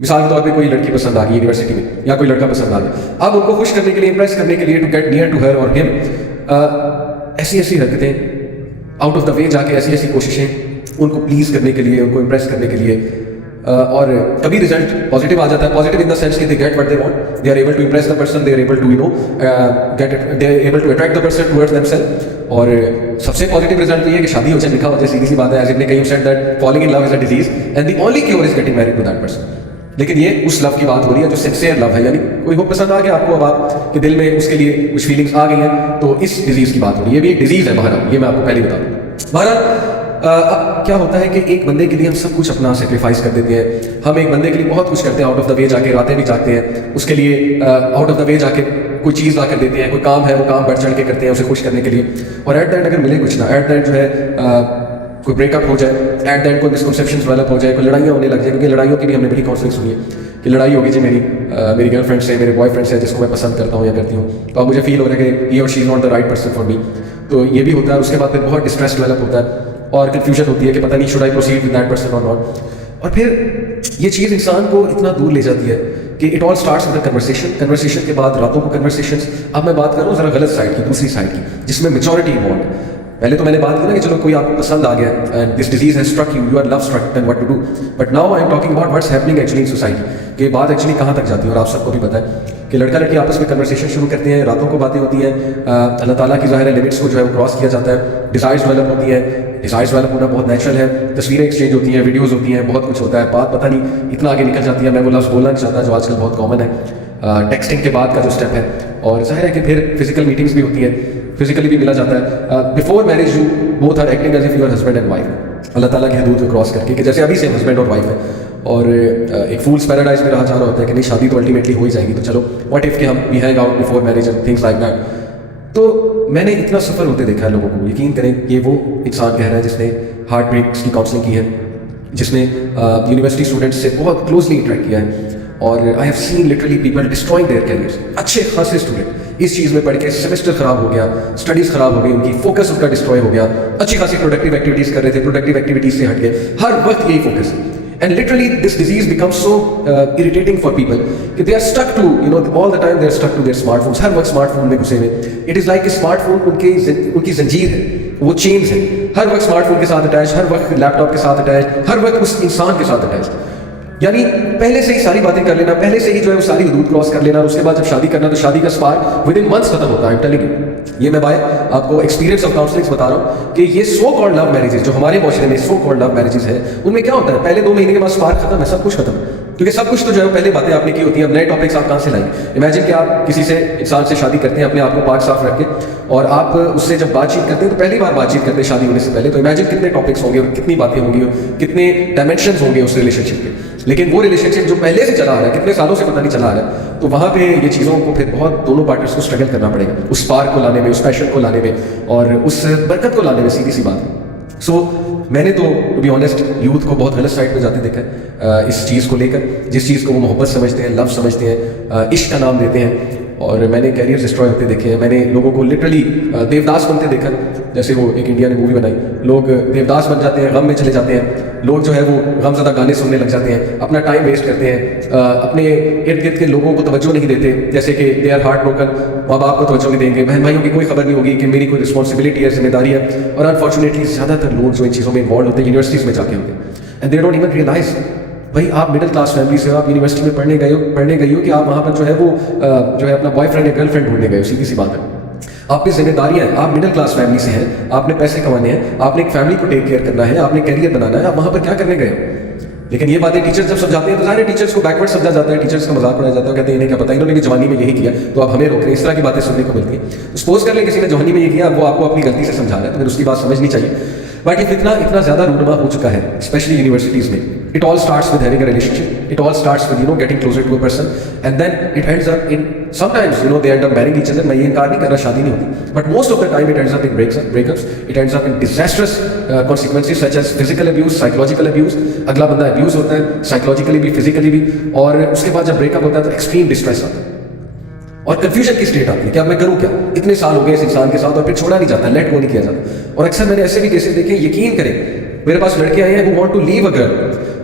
مثال کے طور پہ کوئی لڑکی پسند آ گئی یونیورسٹی میں یا کوئی لڑکا پسند آ گیا، اب ان کو خوش کرنے کے لیے امپریس کرنے کے لیے to get near to her اور ہم ایسی ایسی حرکتیں آؤٹ آف دا وے جا کے ایسی ایسی کوششیں ان کو پلیز کرنے کے لیے ان کو امپریس کرنے کے لیے اور کبھی رزلٹ پازیٹیو آ جاتا ہے. پازیٹیو ان دا سینس کہ they get what they want, they are able to impress the person, they are able to get they are able to attract the person towards them self. اور سب سے positive result یہ ہے کہ شادی ہو جائے، لکھا ہو جائے، سیدھی سی بات ہے. As Ibn Qayyim said that falling in love is a disease and the only cure is getting married to that person. لیکن یہ اس لو کی بات ہو رہی ہے جو سنسیئر لو ہے، یعنی کوئی ہو پسند آ گیا آپ کو، اب آپ کے دل میں اس کے لیے کچھ فیلنگس آ گئی ہیں، تو اس ڈیزیز کی بات ہو رہی ہے. یہ بھی ایک ڈیزیز ہے بہرحال، یہ میں آپ کو پہلے بتا دوں. بہرحال اب کیا ہوتا ہے کہ ایک بندے کے لیے ہم سب کچھ اپنا سیکریفائس کر دیتے ہیں. ہم ایک بندے کے لیے بہت کچھ کرتے ہیں، آؤٹ آف دا وے جا کے راتیں بھی جاگتے ہیں اس کے لیے، آؤٹ آف دا وے جا کے کوئی چیز لا کر دیتے ہیں، کوئی کام ہے وہ کام بڑھ چڑھ کے کرتے ہیں اسے خوش کرنے کے لیے. اور ایٹ دا اینڈ اگر ملے کچھ نہ، ایٹ دا اینڈ جو ہے کوئی بریک اپ ہو جائے، ایٹ دا اینڈ کوئی مسکنسیپشنز ڈیولپ ہو جائے، کوئی لڑائیاں ہونے لگ جائیں. کیونکہ لڑائیوں کی بھی ہم نے بڑی کاؤنسلنگ سنی ہے کہ لڑائی ہوگی جی میری گرل فرینڈ سے، میرے بوائے فرینڈ سے جس کو میں پسند کرتا ہوں یا کرتی ہوں، تو اب مجھے فیل ہو رہا ہے کہ یہ اور she is not the right person for me. تو یہ بھی ہوتا ہے. اس کے بعد پھر بہت ڈسٹریس ڈیولپ ہوتا ہے اور کنفیوژن ہوتی ہے کہ پتہ نہیں should I proceed with that person اور ناٹ. اور پھر یہ چیز انسان کو اتنا دور لے جاتی ہے کہ it all starts with conversation کے بعد راتوں کو کنورسیشنس. اب میں بات کروں ذرا غلط سائڈ کی، دوسری سائڈ کی، جس میں میچورٹی انوالوڈ. پہلے تو میں نے بات کی نا کہ چلو کوئی آپ کو پسند آ گیا and this disease has struck you, you are love struck, then what to do. But now I am talking about what's happening actually in society, کہ بات ایکچولی کہاں تک جاتی ہے. اور آپ سب کو بھی پتہ ہے کہ لڑکا لڑکی آپس میں کنورسیشن شروع کرتے ہیں، راتوں کو باتیں ہوتی ہیں، اللہ تعالیٰ کی ظاہر ہے لمٹس کو جو ہے وہ کراس کیا جاتا ہے، ڈیزائرز ڈیولپ ہوتی ہیں. ڈیزائرز ڈیولپ ہونا بہت نیچرل ہے، تصویریں ایکسچینج ہوتی ہیں، ویڈیوز ہوتی ہیں، بہت کچھ ہوتا ہے. بات پتہ نہیں اتنا آگے نکل جاتی ہے، میں وہ لفظ بولنا نہیں چاہتا جو آج کل بہت کامن ہے، ٹیکسٹنگ کے بعد کا جو اسٹیپ ہے. اور ظاہر ہے کہ پھر فزیکل میٹنگس بھی ہوتی ہیں، فزیکلی بھی ملا جاتا ہے. Before marriage you both are acting as if you are husband and wife, اللہ تعالیٰ کی حدود کو کراس کر کے، کہ جیسے ابھی سے ہسبینڈ اور وائف ہے. اور ایک فولس پیراڈائز میں رہا جا رہا ہوتا ہے کہ نہیں شادی تو الٹیمیٹلی ہو ہی جائے گی، تو چلو واٹ اف کہ ہم we hang out before marriage and things like that. تو میں نے اتنا سفر ہوتے دیکھا ہے لوگوں کو. یقین کریں یہ وہ انسان کہہ رہا ہے جس نے ہارٹ بریکس کی کاؤنسلنگ کی ہے، جس نے یونیورسٹی اسٹوڈنٹس سے بہت کلوزلی انٹریکٹ کیا ہے. اور I have seen literally people destroying their careers. اچھے خاصے اسٹوڈنٹ اس چیز میں پڑھ کے سیمسٹر خراب ہو گیا، اسٹڈیز خراب ہو گئی، ان کی فوکس ان کا ڈسٹروائے ہو گیا. اچھی خاصی پروڈکٹیو ایکٹیویٹیز کر رہے تھے، پروڈکٹیو ایکٹیویٹیز سے ہٹ گئے، ہر وقت یہی فوکس ہے. And literally this disease becomes so irritating for people کہ they are stuck to, you know, all the time they are stuck to their smartphones. ہر وقت اسمارٹ فون میں گھسے ہوئے. It is like کہ اسمارٹ فون ان کی زنجیر ہے، وہ chains ہے. ہر وقت اسمارٹ فون کے ساتھ اٹیچ، ہر وقت لیپ ٹاپ کے ساتھ اٹیچ، ہر وقت اس انسان کے ساتھ اٹیچ. یعنی پہلے سے ہی ساری باتیں کر لینا، پہلے سے ہی جو ہے وہ ساری حدود کراس کر لینا، اور اس کے بعد جب شادی کرنا تو شادی کا اسپارک ود ان منتھس ختم ہوتا ہے. I'm telling you. یہ میں آپ کو ایکسپیرینس آف کاؤنسلنگس بتا رہا ہوں کہ یہ سو کالڈ لو میرجز جو ہمارے معاشرے میں سو کالڈ لو میرجز ہیں، ان میں کیا ہوتا ہے پہلے 2 مہینے کے بعد اسپارک ختم ہے، سب کچھ ختم ہے. کیونکہ سب کچھ تو جو ہے پہلے باتیں آپ نے کی ہوتی ہیں. اب نئے ٹاپکس آپ کہاں سے لائیں؟ امیجن کہ آپ کسی سے انسان سے شادی کرتے ہیں اپنے آپ کو پاک صاف رکھ کے، اور آپ اس سے جب بات چیت کرتے ہیں تو پہلی بار بات چیت کرتے ہیں شادی ہونے سے پہلے، تو امیجن کتنے ٹاپکس ہوں گے اور کتنی باتیں ہوں گی اور کتنے ڈائمینشنز ہوں گے اس ریلیشن شپ کے. لیکن وہ ریلیشن شپ جو پہلے سے چلا آ رہا ہے، کتنے سالوں سے پتہ نہیں چلا آ رہا ہے، تو وہاں پہ یہ چیزوں کو پھر بہت دونوں پارٹنرس کو اسٹرگل کرنا پڑے گا اس اسپارک کو لانے میں، اس پیشن کو لانے میں، اور اس برکت کو لانے میں. سیدھی سی بات ہے. سو میں نے تو ٹو بی آنیسٹ یوتھ کو بہت غلط سائڈ پہ جاتے دیکھا ہے اس چیز کو لے کر، جس چیز کو وہ محبت سمجھتے ہیں، لو سمجھتے ہیں، عشق کا نام دیتے ہیں. اور میں نے کیریئر ڈسٹروائے ہوتے دیکھے ہیں. میں نے لوگوں کو لٹرلی دیوداس بنتے دیکھا، جیسے وہ ایک انڈیا نے مووی بنائی، لوگ دیوداس بن جاتے ہیں، غم میں چلے جاتے ہیں. لوگ جو ہے وہ غم زدہ گانے سننے لگ جاتے ہیں، اپنا ٹائم ویسٹ کرتے ہیں، اپنے ارد گرد کے لوگوں کو توجہ نہیں دیتے، جیسے کہ دے آر ہارٹ بروکن، ماں باپ کو توجہ نہیں دیں گے، بہن بھائیوں کی کوئی خبر نہیں ہوگی کہ میری کوئی رسپانسبلٹی ہے، ذمہ داری ہے. اور انفارچونیٹلی زیادہ تر لوگ جو ان چیزوں میں انوالو ہوتے ہیں یونیورسٹیز میں جا کے ہوتے ہیں، and they don't even realise. بھائی آپ مڈل کلاس فیملی سے ہو، آپ یونیورسٹی میں پڑھنے گئی ہو کہ آپ وہاں پر جو ہے وہ جو ہے اپنا بوائے فرینڈ یا گرل فرینڈ ڈھونڈنے گئے ہو. سیدھی سی بات ہے. آپ کی ذمہ داریاں ہیں، آپ مڈل کلاس فیملی سے ہیں، آپ نے پیسے کمانے ہیں، آپ نے ایک فیملی کو ٹیک کیئر کرنا ہے، آپ نے کیریئر بنانا ہے، آپ وہاں پر کیا کرنے گئے ہو؟ لیکن یہ باتیں ٹیچرز جب سمجھاتے ہیں تو ظاہر ہے ٹیچرز کو بیکورڈ سمجھا جاتا ہے، ٹیچرز کا مذاق اڑایا جاتا ہے، کہتے ہیں انہیں کیا پتہ، انہوں نے بھی جوانی میں یہی کیا تو آپ ہمیں روک رہے ہیں. اس طرح کی باتیں سننے کو ملتی ہیں. سپوز کر لیں کسی نے جوانی میں یہ کیا، وہ آپ کو اپنی غلطی سے سمجھا رہا ہے، تو پھر اس کی بات سمجھنی چاہیے. بٹ یہ اتنا زیادہ رونما ہو چکا ہے اسپیشلی یونیورسٹیز میں. It all starts with having a relationship. It all starts with, you know, getting closer to a person, and then it ends up in, sometimes, you know, they end up marrying each other. میں یہ انکار نہیں کر رہا شادی نہیں ہوتی, but most of the time it ends up in breakups. It ends up in disastrous consequences such as physical abuse, psychological abuse. اگلا بندہ abuse ہوتا ہے psychologically بھی physically بھی, اور اس کے بعد جب break up ہوتا ہے تو extreme distress آتا ہے اور کنفیوژن کی اسٹیٹ آتی ہے کہ اب میں کروں کیا. اتنے سال ہو گئے اس انسان کے ساتھ اور پھر چھوڑا نہیں جاتا, لیٹ گو نہیں کیا جاتا. اور اکثر میں نے ایسے بھی کیسز دیکھے, یقین کریں میرے پاس لڑکے آئے ہیں who want to leave a girl,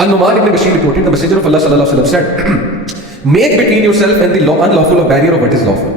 An-Nu'man ibn Bashir reported, the Messenger of Allah sallallahu alaihi wasallam said, make between yourself and the unlawful a barrier of what is lawful.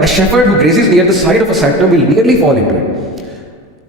a shepherd who grazes near the side of a sanctum will nearly fall into it.